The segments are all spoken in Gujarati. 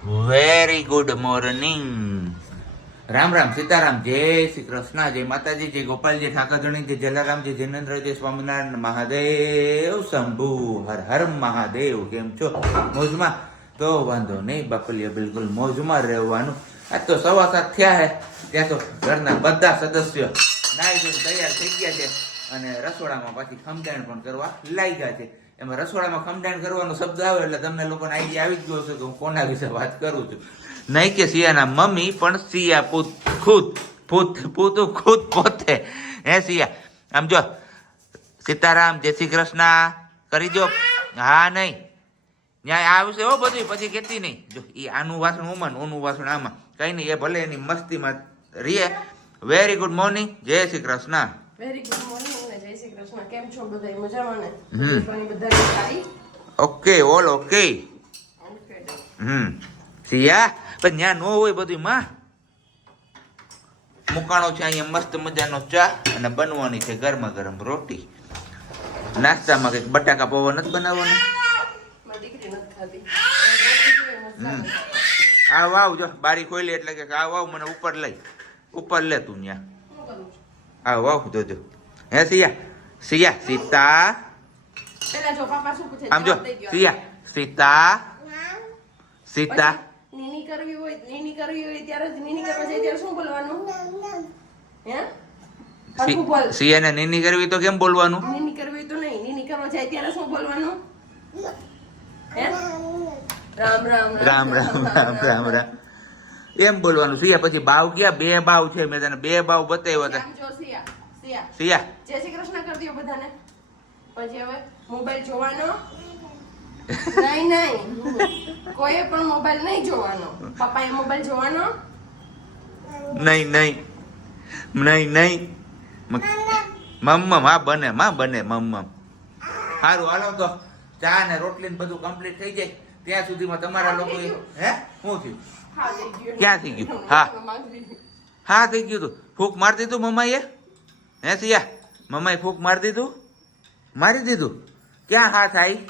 Very good morning. Ram Ram, Sitaram, જય શ્રી કૃષ્ણ, જય માતાજી, જય ગોપાલજી, ઠાકરધણી, જય જલારામજી, જિનેન્દ્રજી, સ્વામિનારાયણ, મહાદેવ શંભુ, હર હર મહાદેવ. કેમ છો? મોજમાં? તો વાંધો નહીં બાપલિયા, બિલકુલ મોજમાં રહેવાનું. આજ તો 7:15 થયા હે, ત્યાં તો ઘરના બધા સદસ્યો નાઈ ધોઈને તૈયાર થઈ ગયા છે અને રસોડામાં પાછી ખમદાણ પણ કરવા લાગ્યા છે. એમાં રસોડામાં ખમદાણ કરવાનો શબ્દ આવે એટલે તમને લોકોને આઈડિયા આવી જ ગયો છે કે હું કોના વિશે વાત કરું છું. નહીં કે સિયાના મમ્મી, પણ સિયા ખુદ પોતે. હે સિયા, આમ જો, સીતારામ, જય શ્રી કૃષ્ણ કરી દો. હા નહીં, ન્યાય આવશે હો બધું, પછી કેતી નહીં. જો એ આનું વાસણ ઓમાં, ઓનું વાસણ આમાં, કઈ નહીં, એ ભલે એની મસ્તીમાં રીએ. વેરી ગુડ મોર્નિંગ, જય Shri Krishna. Very good morning અને જય શ્રી કૃષ્ણ. કેમ છો બધા? મજામાં ને? બધા સારી? Okay, all okay. સિયા પણ ત્યાં ન હોય બધું માં. મુકાણો છે અહીંયા મસ્ત મજાનો ચા અને બનવાની છે ગરમા ગરમ રોટી. નાસ્તામાં કઈક બટાકા પૌવા નથી બનાવવાનો? આવ આવ, જો બારી ખોલી એટલે કે આવ આવ, મને ઉપર લે તું ત્યાં. આવ આવ, જોજો. હે સિયા, સીતા, આમ જો, સીતા નીની કરવી હોય ત્યારે નીની કરવા જાય ત્યારે શું બોલવાનું? હે હરખું બોલ. સિયાને નીની કરવી તો કેમ બોલવાનું? નીની કરવી તો નહીં, નીની કરવા જાય ત્યારે શું બોલવાનું? હે રામ રામ રામ એમ બોલવાનું. સિયા પછી બાવ ક્યાં? 2 બાવ છે, મેં તને 2 બાવ બતાવ્યો હતા. જો સિયા સિયા જય શ્રી કૃષ્ણ કરી દો બધાને. પછી હવે મોબાઈલ જોવાનો નહીં, કોઈ પણ મોબાઈલ નહીં જોવાનો. પપ્પાએ મોબાઈલ જોવાનો નહીં. મમ્મમ, હા બને મમ્મમ. સારું, હાલો તો ચા ને રોટલી ને બધું કમ્પ્લીટ થઈ જાય ત્યાં સુધીમાં તમારા લોકો હે શું થયું? ક્યાં થઈ ગયું? હા થઈ ગયું તું. ફૂંક મારી દીધું મમ્માએ? હે સિયા, મમ્માએ ફૂંક મારી દીધું? ક્યાં હાથ આવી?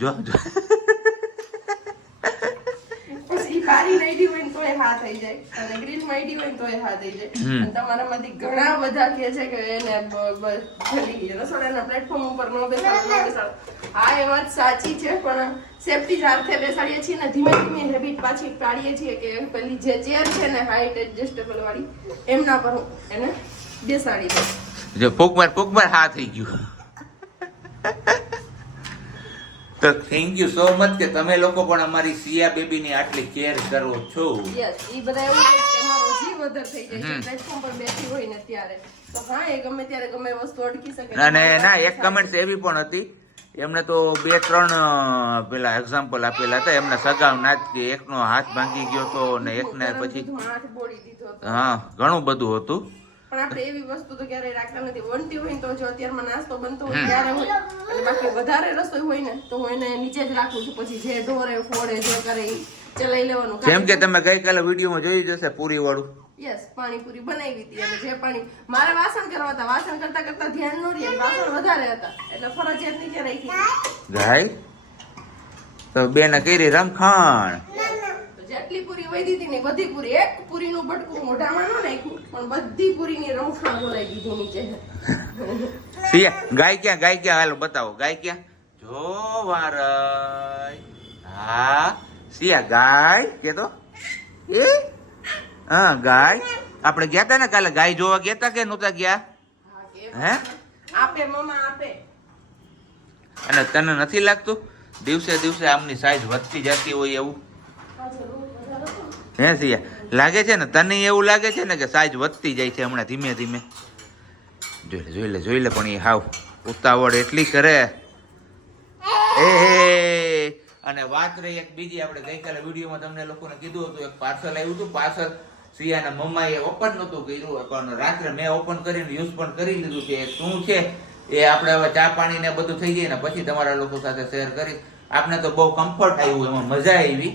જો પછી કાળી નાઈડી હોય ને તોય હા થઈ જાય અને ગ્રીન નાઈડી હોય ને તોય હા થઈ જાય. અને તમારામાંથી ઘણા બધા કહે છે કે એને જલ્દી રસોડાના પ્લેટફોર્મ ઉપર ન બેસાડો. હા, એ વાત સાચી છે, પણ સેફટી સાથે બેસાડીએ છીએ ને ધીમે ધીમે હેબિટ પાછી પાડીએ છીએ કે પેલી જે ચેર છે ને હાઈટ એડજસ્ટેબલ વાળી, એમના પર હું એને બેસાડી દઉં. જો ફૂંક માર હા થઈ ગયું. તો થેન્ક યુ સો મચ કે તમે લોકો પણ અમારી સિયા બેબીની આટલી કેર કરો છો. યસ, ઈ બધા એવું કહે છે કે અમારો જીવ વધારે થઈ જાય છે પ્લેટફોર્મ પર બેઠી હોય ને ત્યારે. તો હા, એ ગમે ત્યારે ગમે વસ્તુ અટકી શકે. અને ના, એક કમેન્ટ એવી પણ હતી, એમને તો 2-3 પેલા એક્ઝામ્પલ આપેલા હતા. એમના સગાવ નાત કે એકનો હાથ ભાંગી ગયો હતો ને એકને પછી હાથ બોળી દીધો હતો. હા, ઘણું બધું હતું. પણ આપણે એવી વસ્તુ તો ક્યારેય રાખતા નથી. બનતી હોય ને તો જો અત્યારમાં નાસ્તો બનતો હોય ત્યારે હોય, અને બાકી વધારે રસોઈ હોય ને તો હું એને નીચે જ રાખું છું. પછી જે ઢોરે ફોડે જે કરે એ ચલાવી લેવાનું. જેમ કે તમે ગઈકાલે વિડીયોમાં જોઈ જશે પૂરી વાળું. યસ, પાણીપુરી બનાવી હતી અને જે પાણી મારે વાસણ કરવા હતા, વાસણ કરતા કરતા ધ્યાન ન રહે, વાસણ વધારે હતા એટલે ફરજિયાત નીચે રાખી ગાય તો બેને કરી રમખાણ. જેટલી પૂરી વધી હતી ને બધી પૂરી, એક પૂરીનું બટકું મોઢામાં ન નાખ્યું પણ બધી પૂરીની રમખાણ બોલાવી દીધું નીચે. સિયા, ગાય ક્યાં? હાલો બતાવો, ગાય ક્યાં? જો વારય. હા સિયા, ગાય કે તો એ હા ગાય. આપણે ગયા તા ને કાલે ગાય જોવા ગયા તા કે નહોતા ગયા? હે આપે મમ્મા આપે. અને તને નથી લાગતું દિવસે દિવસે આમની સાઈઝ વધતી જતી હોય એવું? હે સિયા, લાગે છે ને તને? એવું લાગે છે ને કે સાઈઝ વધતી જાય છે હમણાં ધીમે ધીમે? જોઈ લે પણ એ હાવ ઉતાવળ એટલી કરે. અને વાત રહી એક બીજી, આપણે ગઈકાલે વિડીયોમાં તમને લોકોને કીધું હતું એક પાર્સલ આવ્યું હતું. પાર્સલ સિયાના મમ્માએ ઓપન નહોતું કર્યું, પણ રાત્રે મેં ઓપન કરીને યુઝ પણ કરી લીધું છે. શું છે એ આપણે હવે ચા પાણી ને બધું થઈ જાય ને પછી તમારા લોકો સાથે શેર કરીશ. આપણે તો બહુ કમ્ફર્ટ આવ્યું, એમાં મજા આવી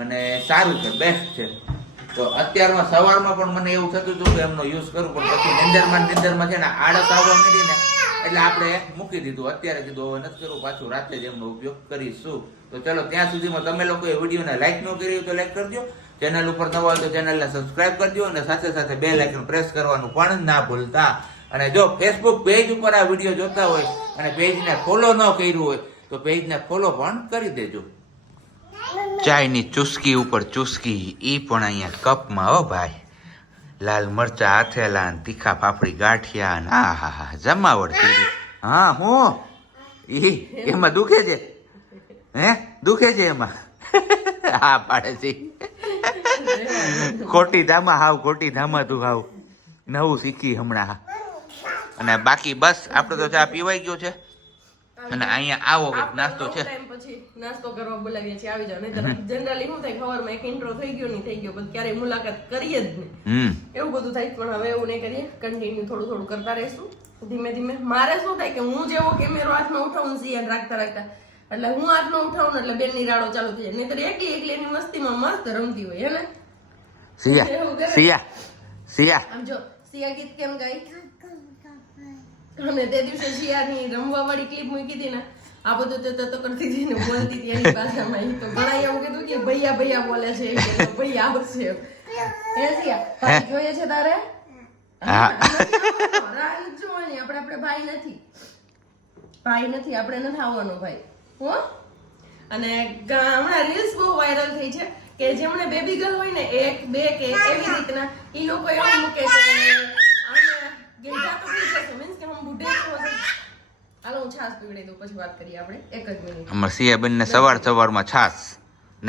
અને સારું છે, બેસ્ટ છે. તો અત્યારમાં સવારમાં પણ મને એવું થતું હતું કે એમનો યુઝ કરું, પણ પછી નિંદરમાં છે ને આળસ આવવા માંડી ને એટલે આપણે મૂકી દીધું. અત્યારે કીધું હવે નથી કરવું, પાછું રાતે જ એમનો ઉપયોગ કરીશું. તો ચલો, ત્યાં સુધીમાં તમે લોકોએ વિડીયોને લાઈક ન કરી હોય તો લાઈક કરજો. ચેનલ ઉપર નવા હોય તો ચેનલને સબસ્ક્રાઇબ કરજો અને સાથે સાથે બેલ આઇકન પ્રેસ કરવાનું પણ ના ભૂલતા. અને જો ફેસબુક પેજ ઉપર આ વિડીયો જોતા હોય અને પેજને ફોલો ન કર્યું હોય તો પેજને ફોલો પણ કરી દેજો. ચાયની ચુસ્કી ઉપર ચુસ્કી, ઈ પણ અહીંયા કપમાં. હો ભાઈ, લાલ મરચા આથેલા, તીખા ફાફડી ગાંઠિયા, આ હા હા જમાવટ કરી. હા હું એમાં દુખે છે? હે દુખે છે એમાં? હા પાડે છે. ખોટી ધામા હાવ, ખોટી ધામા તું હાવ. નવું શીખી હમણાં. અને બાકી બસ આપણે તો ચા પીવાઈ ગયો છે. અને અહીંયા આવો કંઈક નાસ્તો છે. પછી નાસ્તો કરવા બોલાવીએ છીએ, આવી જાવ. નહીતર જનરલી શું થાય, ખબરમાં એક ઇન્ટ્રો થઈ ગયો નહીં થઈ ગયો, પછી ક્યારેય મુલાકાત કરીએ જ નહીં, એવું બધું થાય. પણ હવે એવું નહીં કરીએ, કન્ટિન્યુ થોડું થોડું કરતા રહીશું ધીમે ધીમે. મારે શું થાય કે હું જેવો કેમેરો હાથમાં ઉઠાવું સિયાન રાખતા રાખતા, એટલે હું હાથમાં ઉઠાવું ને એટલે બેન ની રાડો ચાલુ થઈ જાય. નહીતર એકલી એકલી એની મસ્તીમાં મસ્ત રમતી હોય. હે ને સિયા આમ જો સિયા ગીત કેમ ગાઈ, અને તે દિવસે શિયાની રમવા વાળી ક્લિપ મૂકી હતી ને, આ બધું તો કરતી હતી ને, બોલતી હતી એની ભાષામાં. તો ઘણા એવું કીધું કે ભૈયા ભૈયા બોલે છે, ભૈયા આવશે. હે શિયા, જોઈએ છે તારે? રાહ જોવાની. આપણે ભાઈ નથી, આપણે નથી આવવાનો ભાઈ. હો. અને હમણાં રીલ્સ બહુ વાયરલ થઈ છે કે જેમણે બેબી ગર્લ હોય ને, 1 2 કે એવી રીતના ઈ લોકો એવું મૂકે છે. ગેંડા તો પી જશે, મીન્સ કે હમ બુઢે તો હશે. હાલો હું છાસ પીવડાવી દઉં, પછી વાત કરીએ આપણે. એક જ મિનિટ. અમાર સિયાબેનને સવારમાં છાસ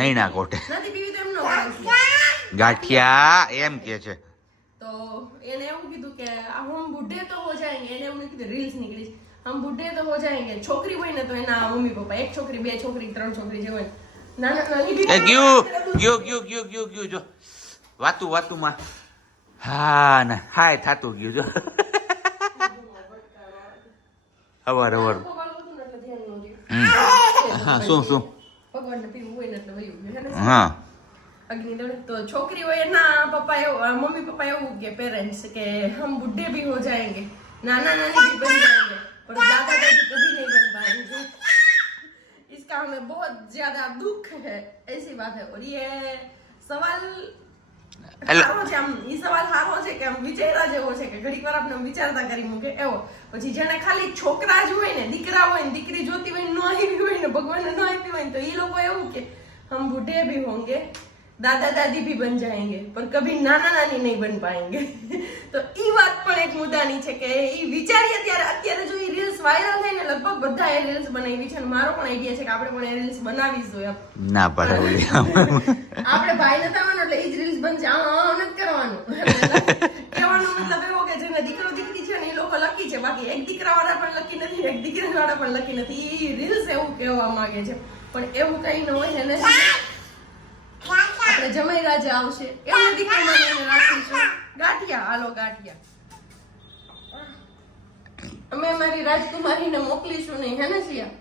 નહીં ના કોટે નથી પીવી તો એમ ન ગાંઠિયા એમ કે છે. તો એને એવું કીધું કે હમ બુઢે તો હો જાયેંગે. એને એવું કીધું, રીલ્સ નીકળી, હમ બુઢે તો હો જાયેંગે. છોકરી હોય ને તો એના મમ્મી પપ્પા, 1 છોકરી 2 છોકરી 3 છોકરી જે હોય નાની ગયું જો વાતુમાં. હા ના હાય થાતું ગયું જો. અવાર હા શું ભગવાનને પીવું હોય ને એટલે વયું ગયું. હા અગ્નિ તો છોકરી હોય ના પપ્પા એવું, મમ્મી પપ્પા એવું કે પેરેન્ટ્સ કે હમ બુઢે भी हो जाएंगे, नाना नानी भी बन जाएंगे, पर दादा दादी कभी नहीं बन पाएंगे. इसका हमें बहुत ज्यादा दुख है. ऐसी बात है. और ये सवाल સારો છે. આમ ઈ સવાલ સારો છે કે આમ વિચારવા જેવો છે કે ઘડીક વાર આપણે વિચારતા કરી મૂકે એવો. પછી જેને ખાલી છોકરા જ હોય ને, દીકરા હોય ને, દીકરી જોતી હોય ને, ન આવી હોય ને, ભગવાનને ન આપી હોય ને, તો ઈ લોકો એવું કે હમ બુઢે ભી હોંગે, દાદા દાદી भी बन जाएंगे, पर कभी नाना नानी नहीं बन पाएंगे. તો ઈ વાત પણ એક મુદ્દાની છે કે ઈ વિચારીએ ત્યારે અત્યારે જો ઈ રીલ્સ વાયરલ થઈ ને, લગભગ બધા એ રીલ્સ બનાવી છે. અને મારો પણ આઈડિયા છે કે આપણે પણ એ રીલ્સ બનાવીશું. એમ ના પડે આપણે ભાઈ નથી આવવાનું એટલે ઈ જ રીલ્સ બનશે. આમ નથી કરવાનું. કહેવાનો મતલબ એવો કે જેને દીકરો દીકરી છે ને એ લોકો લકી છે, બાકી એક દીકરા વાળા પણ લકી નથી, એક દીકરા વાળા પણ લકી નથી. ઈ રીલ્સ એવું કહેવા માંગે છે, પણ એવું કઈ ન હોય. એને આપણે જમાઈ રાજા આવશે એવું દીકરીમાં એને રાખીશું. ગાંઠિયા, હાલો ગાંઠિયા. અમે અમારી રાજકુમારીને મોકલીશું નહીં. હે ને સિયા?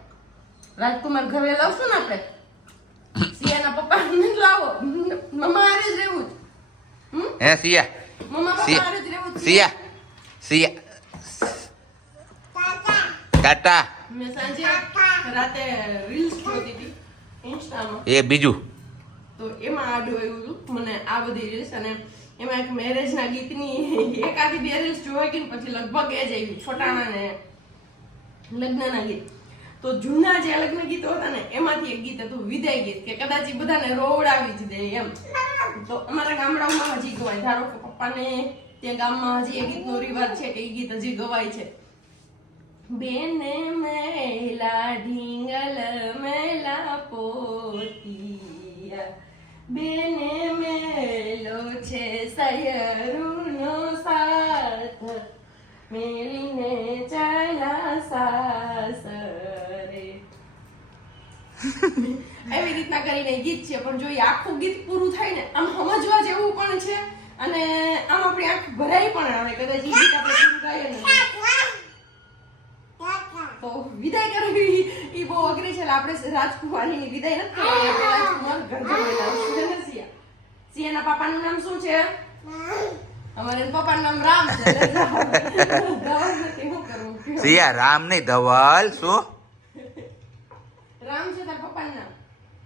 રાજકુમાર ઘરે લાવશું ને આપણે? સિયાના પપ્પા લાવો, મમ્મા હારે જ રહેવું. હે સિયા? મમ્મા પપ્પા હારે જ રહેવું. સિયા ટાટા. મેં સાંજે રાતે રીલ્સ જોતી હતી ઇન્સ્ટામાં. એ બીજું તો એમાં આડું આવ્યું હતું મને આ બધી રીલ્સ. અને એમાં એક મેરેજના ગીતની એકાદી 2 રીલ્સ જોઈ ગઈ, પછી લગભગ એ જ આવી છોટાના ને લગ્નના ગીત. તો જૂના જે લગ્ન ગીતો હતા ને એમાંથી એક ગીત હતું વિદાય ગીત, કે કદાચ એ બધાને રોવડાવી જ દે એમ. તો અમારા ગામડાઓમાં હજી ગવાય. ધારો કે પપ્પાને ત્યાં ગામમાં હજી એ ગીતનો રિવાજ છે કે એ ગીત હજી ગવાય છે. બેને મેલા ઢીંગલ મેલા પોતિયા, બેને મેલો છે સયરુનો સાથ, મેલીને ચાલા સાસરે. એવી રીતના કરીને ગીત છે. પણ જો એ આખું ગીત પૂરું થાય ને, આમ સમજવા જેવું પણ છે અને આમ આપણી આંખ ભરાઈ પણ આવે. કદાચ એ ગીત આપણે પૂરું ગાઈએ ને તો વિદાય કરવી એ બહુ અઘરી છે. આપણે રાજકુમારીની વિદાય નથી કરવાની. આપણે રાજકુમાર ઘર જમાઈ લાવશું. સિયાના પાપાનું નામ શું છે? અમારે એના પપ્પાનું નામ રામ છે એટલે ધવલ નથી, શું કરવું કયો? સિયા રામ નહીં ધવલ શું રામ છે તારા પપ્પાનું નામ,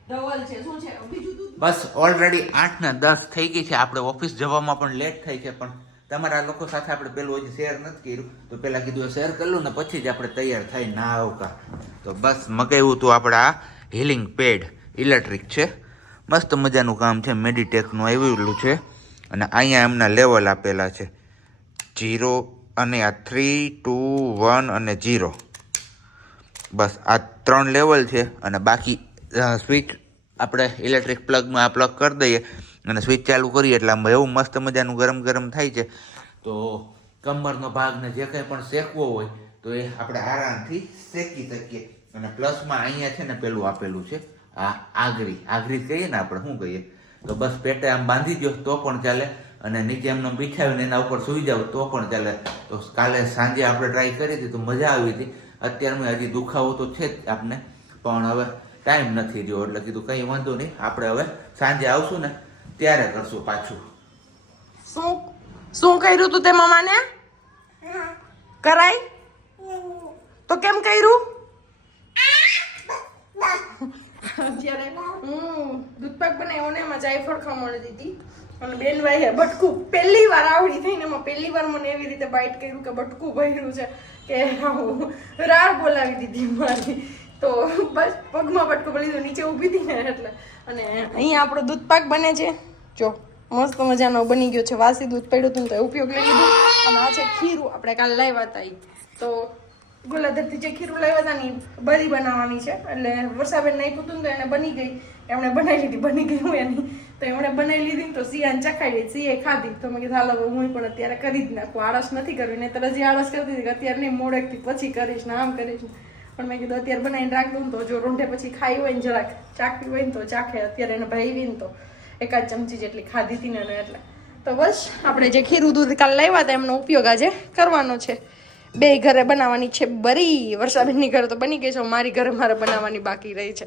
ધવલ છે, શું છે બીજું તું? બસ ઓલરેડી 8:10 થઈ ગઈ છે. આપણે ઓફિસ જવામાં પણ લેટ થઈ છે, પણ તમારા લોકો સાથે આપણે પેલું હજી શેર નથી કર્યું, તો પેલા કીધું શેર કરી લઉં ને પછી જ આપણે તૈયાર થઈ ના આવતા. તો બસ મગાવ્યું હતું આપણે આ હીલિંગ પેડ ઇલેક્ટ્રિક છે, મસ્ત મજાનું કામ છે, મેડિટેકનું આવેલું છે. અને અહીંયા એમના લેવલ આપેલા છે 0 અને આ 3, 2, 1 અને 0. બસ આ 3 લેવલ છે. અને બાકી સ્વિચ આપણે ઇલેક્ટ્રિક પ્લગમાં આ પ્લગ કરી દઈએ અને સ્વિચ ચાલુ કરીએ એટલે આમ એવું મસ્ત મજાનું ગરમ ગરમ થાય છે. તો કમરનો ભાગ ને જે કંઈ પણ શેકવો હોય તો એ આપણે આરામથી શેકી શકીએ. અને પ્લસમાં અહીંયા છે ને પેલું આપેલું છે આ આગરી કહીએ ને આપણે, શું કહીએ, તો બસ પેટે આમ બાંધી દો તો પણ ચાલે, અને નીચે એમને બિછાવીને એના ઉપર સૂઈ જાવ તો પણ ચાલે. તો કાલે સાંજે આપણે ટ્રાય કરી હતી તો મજા આવી હતી. અત્યારમાં હજી દુખાવો તો છે જ આપને, પણ હવે ટાઈમ નથી રહ્યો એટલે કીધું કંઈ વાંધો નહીં, આપણે હવે સાંજે આવશું ને ત્યારે કરશું પાછું. શું કર્યું તું તે મમ્માને? કરાય તો કેમ કર્યું? જ્યારે હું દૂધપાક બનાવ્યો ને એમાં જાયફળ ખમણ દીધી અને બેનભાઈએ બટકું પહેલી વાર આવડી થઈને એમાં પહેલી વાર મને એવી રીતે બાઈટ કર્યું કે બટકું ભર્યું છે કે રાડ બોલાવી દીધી મારી. તો બસ પગમાં બટકું ભરી દીધું, નીચે ઊભી હતી ને એટલે. અને અહીંયા આપણો દૂધપાક બને છે, જો મસ્ત મજાનો બની ગયો છે. વાસી દૂધ પડ્યું હતું તો ઉપયોગ લઈ લીધું. અને આ છે ખીરું, આપણે કાલે લાવ્યા હતા તો ગોલાધરથી જે ખીરું લાવ્યા હતા ને બરી બનાવવાની છે, એટલે વર્ષાબેન નાખ્યું હતું ને તો એને બની ગઈ, એમણે બનાવી લીધી, બની ગઈ હું એની, તો એમણે બનાવી લીધી ને તો સિયાને ચખાડી, સિયાએ ખાધી. તો મેં કીધું હાલો હું પણ અત્યારે કરી જ નાખું, આળસ નથી કરવી, નહીં તો હજી આળસ કરતી હતી કે અત્યારે નહીં મોડેકથી પછી કરીશ ને આમ કરીશ ને, પણ મેં કીધું અત્યારે બનાવીને રાખ દઉં તો જો રોંઢે પછી ખાઈ હોય ને જરાક ચાખવી હોય ને તો ચાખે. અત્યારે એને ભાઈ ને તો એકાદ ચમચી જેટલી ખાધી હતી ને એટલે. તો બસ આપણે જે ખીરું દૂધ કાલે લાવ્યા હતા એમનો ઉપયોગ આજે કરવાનો છે. બે ઘરે બનાવવાની છે બરી, વર્ષાબેનની ઘરે તો બની ગઈ છે, મારી ઘરે મારે બનાવવાની બાકી રહી છે.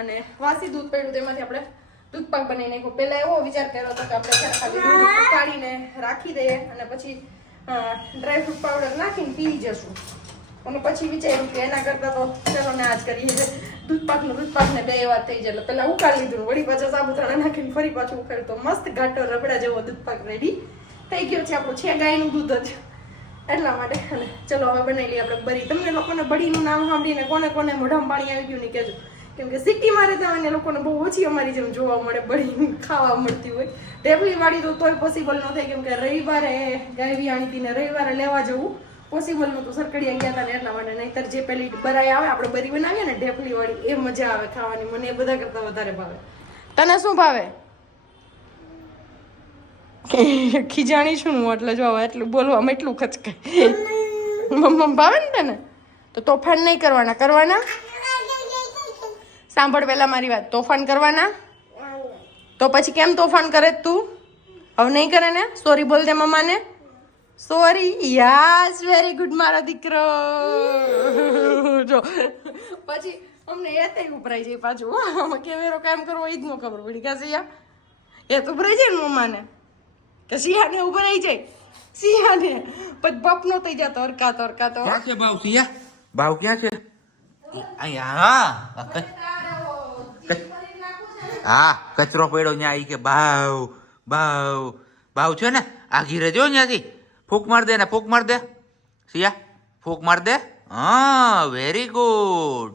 અને વાસી દૂધ પડ્યું તેમાંથી આપણે દૂધપાક બનાવી નાખ્યો. પહેલા એવો વિચાર કર્યો હતો કે આપણે ખાલી દૂધ ઉકાળીને રાખી દઈએ અને પછી ડ્રાયફ્રૂટ પાવડર નાખીને પી જશું. અને પછી વિચાર્યું કે એના કરતા તો ચલો ને આજ કરીએ દૂધપાકને 2 વાર થઈ જાય. એટલે પેલા ઉકાળી લીધું, વળી પાછા સાબુદાણા નાખીને ફરી પાછું ઉકાળ્યું તો મસ્ત ઘાટો રબડા જેવો દૂધપાક રેડી થઈ ગયો છે. આપણું છે ગાયનું દૂધ જ એટલા માટે. અને ચલો હવે બનાવી લઈએ આપણે બરી. તમને લોકોને બરીનું નામ સાંભળીને કોને કોને મોઢામાં પાણી આવી ગયું નહીં કહેજો, કેમ કે સિટીમાં રહેતા હોય ને લોકોને બહુ ઓછી અમારી જેમ જોવા મળે બરી ખાવા મળતી હોય. ઢેપલી વાળી તો તોય પોસિબલ ન થાય, કેમ કે રવિવારે ગાય વિયાણી હતી ને રવિવારે લેવા જવું પોસિબલ નહોતું, સરકડીયા ગયા હતા ને એટલા માટે. નહીંતર જે પેલી બરાઈ આવે આપણે બરી બનાવીએ ને ઢેપલી વાળી, એ મજા આવે ખાવાની, મને એ બધા કરતા વધારે ભાવે. તને શું ભાવે? ખીજાણી છું હું એટલે જો એટલું બોલવામાં એટલું ખચકાય. મમ્મા ભાવે ને તને તો તોફાન નહીં કરવાના. સાંભળ પેલા મારી વાત, તોફાન કરવાના તો પછી કેમ તોફાન કરે તું? હવે નહીં કરે ને? સોરી બોલ દે મમ્માને. સોરી, યસ, વેરી ગુડ મારો દીકરો. જો પછી અમને એ તઈ ઉભરાઈ જાય પાછું, કેમેરો કામ કરવો એ જ ન ખબર પડી કે સિયા એ તો ઉભરાઈ જાય ને મમ્માને, કે સિયાને ઉભરાઈ જાય, સિયાને પછી બાપ નો થઈ જતો અરકાતો ક્યાં છે ભાવ? સિયા ભાવ ક્યાં છે? અહીંયા હા કચરો પડ્યો ત્યાં ઈ કે ભાવ છે ને આ ઘીરે જો ત્યાંથી ફૂક માર દે ને, ફૂક માર દે સિયા, ફૂક માર દે. હા વેરી ગુડ.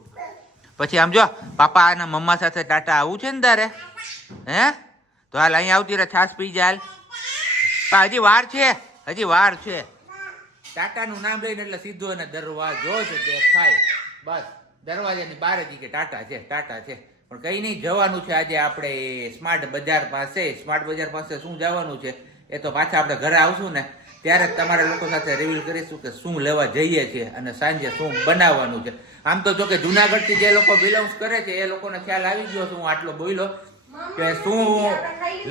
પછી આમ જો પાપા અને મમ્મા સાથે ટાટા આવું છે ને તારે? હે તો હાલ અહીં આવતી રહે, છાસ પી જા હાલ. હજી વાર છે. ટાટાનું નામ લઈને એટલે સીધો એને દરવાજો જ દેખાય. બસ દરવાજાની બહાર જ કે ટાટા છે. પણ કઈ નહીં, જવાનું છે આજે આપણે સ્માર્ટ બજાર પાસે. સ્માર્ટ બજાર પાસે શું જવાનું છે એ તો પાછા આપણે ઘરે આવશું ને ત્યારે જ તમારા લોકો સાથે રિવીલ કરીશું કે શું લેવા જઈએ છીએ અને સાંજે શું બનાવવાનું છે. આમ તો જો કે જુનાગઢથી જે લોકો બિલોંગ્સ કરે છે એ લોકોને ખ્યાલ આવી ગયો છે, હું આટલો બોલ્યો કે શું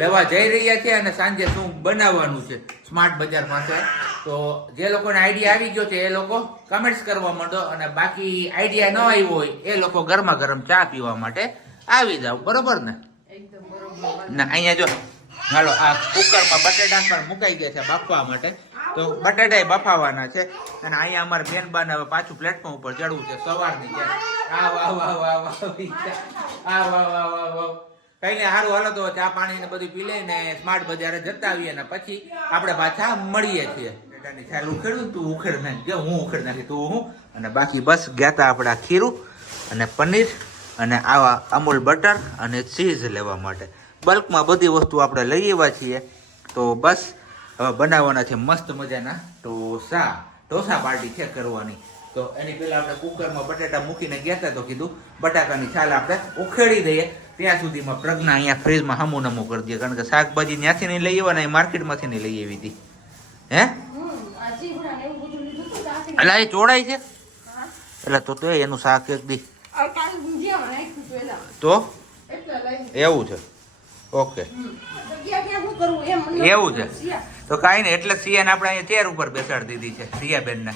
લેવા જઈ રહ્યા છે અને સાંજે શું બનાવવાનું છે સ્માર્ટ બજાર પાસે. તો જે લોકોને આઈડિયા આવી ગયો છે એ લોકો કમેન્ટ્સ કરવા માંડો, અને બાકી આઈડિયા ન આવ્યો હોય એ લોકો ગરમા ગરમ ચા પીવા માટે આવી જાવ. બરોબર ને? એકદમ બરોબર. ના અહીંયા જો હાલો આ કુકરમાં બટેટા પણ મુકાઈ ગયા છે બાફવા માટે. તો બટેટા બફાવાના છે અને અહીંયા અમારે બેનબાને હવે પાછું પ્લેટફોર્મ ઉપર ચડવું છે સવારની છે. આ વાહ વાહ વાહ વાહ આ વાહ વાહ વાહ વાહ. કઈ ને સારું હાલો તો ચા પાણી ને બધું પી લઈને સ્માર્ટ બજારે જતા આવીએ ને પછી આપણે પાછા મળીએ છીએ. બટેટાની છાલ ઉખેડું તું ઉખેડ નાખ જો હું ઉખેડ નાખી તું હું અને બાકી બસ ગયા તા આપણા ખીરું અને પનીર અને આવા અમૂલ બટર અને ચીઝ લેવા માટે. બલ્કમાં બધી વસ્તુ આપણે લઈ આવ્યા છીએ. તો બસ હવે બનાવવાના છે મસ્ત મજાના ઢોસા પાર્ટી છે કરવાની. તો એની પહેલા આપણે કુકરમાં બટાટા મૂકીને ગયા હતા તો કીધું બટાકાની છાલ આપણે ઉખેડી દઈએ. ત્યાં સુધીમાં પ્રજ્ઞા અહીંયા ફ્રીજમાં હમું નમું કરી દઈએ કારણ કે શાકભાજી ત્યાંથી નહીં લઈ આવવાના એ માર્કેટમાંથી નહીં લઈ આવી હતી. હે એટલે એ ચોડાય છે એટલે તો એનું શાક એક દી તો એવું છે. ઓકે એવું છે તો કાંઈ નહીં એટલે સિયાને આપણે અહીંયા ચેર ઉપર બેસાડી દીધી છે સિયાબેનને.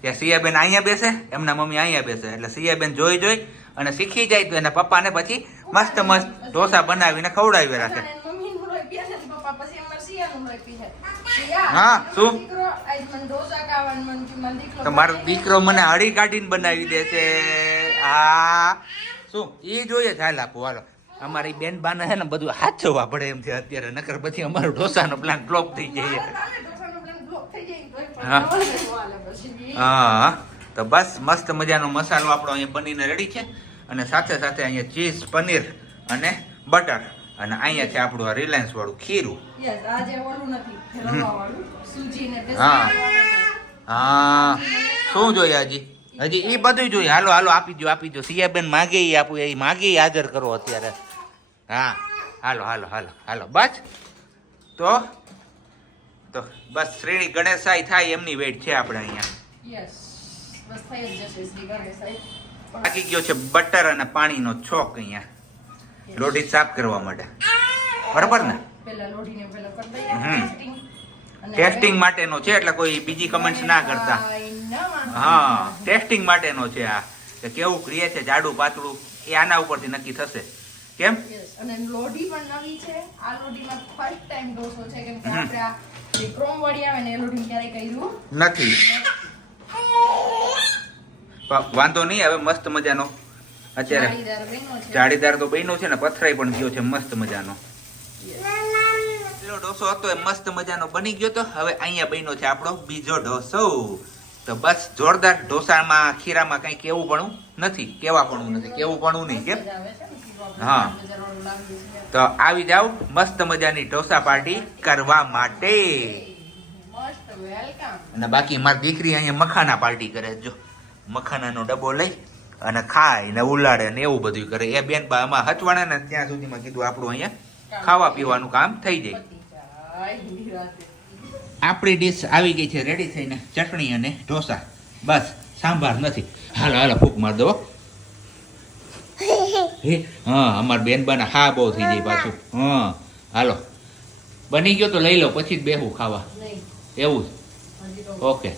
ત્યાં સિયાબેન અહીંયા બેસે એમના મમ્મી અહીંયા બેસે એટલે સિયાબેન જોઈ અને શીખી જાય તો એના પપ્પાને પછી મસ્ત મસ્ત ઢોસા બનાવીને ખવડાવી રાખે. હા શું તમારો દીકરો મને હળી કાઢીને બનાવી દે છે. હા શું એ જોઈએ ચાલ આપો હાલો. અમારી બેન બાને છે ને બધું હાચવવા પડે એમ છે અત્યારે નકર પછી અમારો ઢોસાનો પ્લાન બ્લોક થઈ જાય. હા તો બસ મસ્ત મજાનો મસાલો આપણો અહીંયા બનીને રેડી છે અને સાથે સાથે અહીંયા ચીઝ પનીર અને બટર અને અહીંયા છે આપણું આ રિલાયન્સ વાળું ખીરું. હા હા શું જોઈએ હજી એ બધું જોઈએ. હાલો આપી દો સિયાબેન માગે એ આપું એ માગે હાજર કરો અત્યારે. હા હાલો બસ તો બસ શ્રેણી ગણેશાઈ થાય એમની વેટ છે આપણે અહીંયા. બાકી ગયો છે બટર અને પાણીનો છોક અહીંયા લોઢી સાફ કરવા માટે બરાબર ને. ટેસ્ટિંગ માટેનો છે એટલે કોઈ બીજી કમેન્ટ્સ ના કરતા. હા ટેસ્ટિંગ માટેનો છે આ કે કેવું ક્રિએ છે જાડું પાતળું એ આના ઉપરથી નક્કી થશે. કેમ અને લોઢી પણ નવી છે. આ લોઢીમાં ફર્સ્ટ ટાઈમ ઢોસો છે કેમ કે આપણે આ જે ક્રોમ વાળી આવે ને એ લોઢી ક્યારેય કર્યું નથી. વાંધો નહીં હવે મસ્ત મજાનો અત્યારે જાળીદાર તો બન્યો છે ને પથરાઈ પણ ગયો છે મસ્ત મજાનો. ઢોસો હતો એ મસ્ત મજાનો બની ગયો તો હવે અહીંયા બન્યો છે આપણો બીજો ઢોસો. તો બસ જોરદાર. ઢોસામાં ખીરામાં કઈ કેવું પણ નથી કેવું પણ નહીં કેમ. હા તો આવી જાવ મસ્ત મજાની ઢોસા પાર્ટી કરવા માટે. અને બાકી મારી દીકરી અહીંયા મખાના પાર્ટી કરે જો મખાનાનો ડબ્બો લઈ અને ખાય ને ઉલાડે ને એવું બધું કરે. એ બેન બા આમાં હચવાડે ને ત્યાં સુધીમાં કીધું આપણું અહીંયા ખાવા પીવાનું કામ થઈ જાય. આપણી ડીશ આવી ગઈ છે રેડી થઈને ચટણી અને ઢોસા. બસ સાંભાર નથી. હાલો ફૂક માર દો. હા અમારા બેન બાના હા બહુ થઈ જાય પાછું. હા હાલો બની ગયો તો લઈ લો પછી જ બેહું ખાવા એવું જ. ઓકે